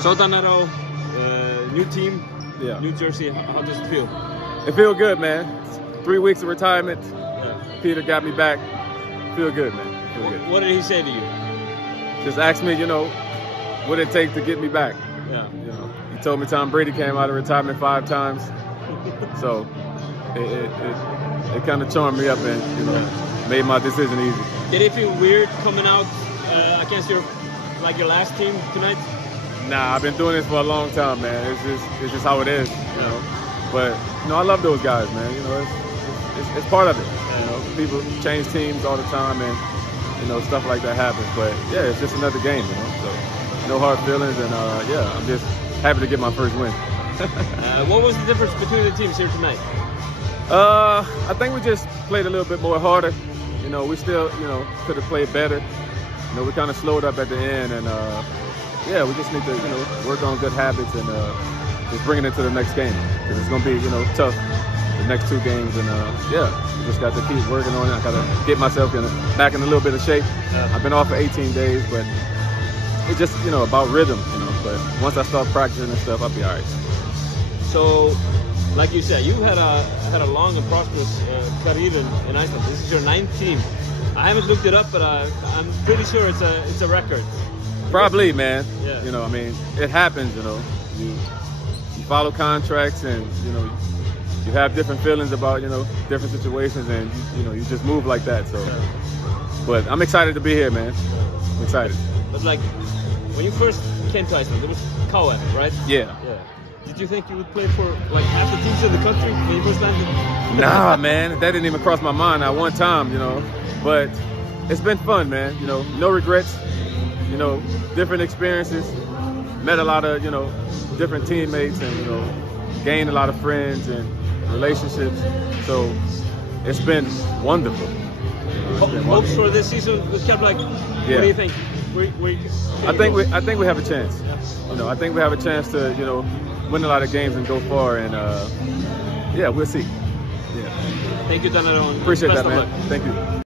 So Danero, new team, Yeah. New Jersey. How does it feel? It feels good, man. 3 weeks of retirement. Yeah. Peter got me back. Feel good, man. Feel good. What did he say to you? Just asked me, what it take to get me back. Yeah. He told me Tom Brady came out of retirement 5 times. So it kind of charmed me up and made my decision easy. Did it feel weird coming out against your last team tonight? Nah, I've been doing this for a long time, man. It's just how it is, But I love those guys, man. It's part of it. People change teams all the time, and stuff like that happens. But yeah, it's just another game, So no hard feelings, and yeah, I'm just happy to get my first win. What was the difference between the teams here tonight? I think we just played a little bit more harder. We still, could have played better. We kind of slowed up at the end, and yeah, we just need to, work on good habits and just bring it into the next game, because it's gonna be, tough the next 2 games, and yeah, we just got to keep working on it. I gotta get myself back in a little bit of shape. I've been off for 18 days, but it's just, about rhythm, But once I start practicing and stuff, I'll be all right. So, like you said, you had a long and prosperous career in Iceland. This is your 9th team. I haven't looked it up, but I'm pretty sure it's a record. Probably, man. Yeah. It happens. You follow contracts, and you have different feelings about different situations, and you just move like that. So, but I'm excited to be here, man. I'm excited. But when you first came to Iceland, it was KM, right? Yeah. Did you think you would play for half the teams in the country when you first landed? Nah, man, that didn't even cross my mind at one time, But it's been fun, man. No regrets. Different experiences. Met a lot of different teammates, and gained a lot of friends and relationships. So it's been wonderful. Hopes for this season with Keflavík. Yeah. What do you think? I think we have a chance. Yeah. I think we have a chance to win a lot of games and go far, and yeah, we'll see. Yeah. Thank you, Danero. Appreciate that, man. Thank you.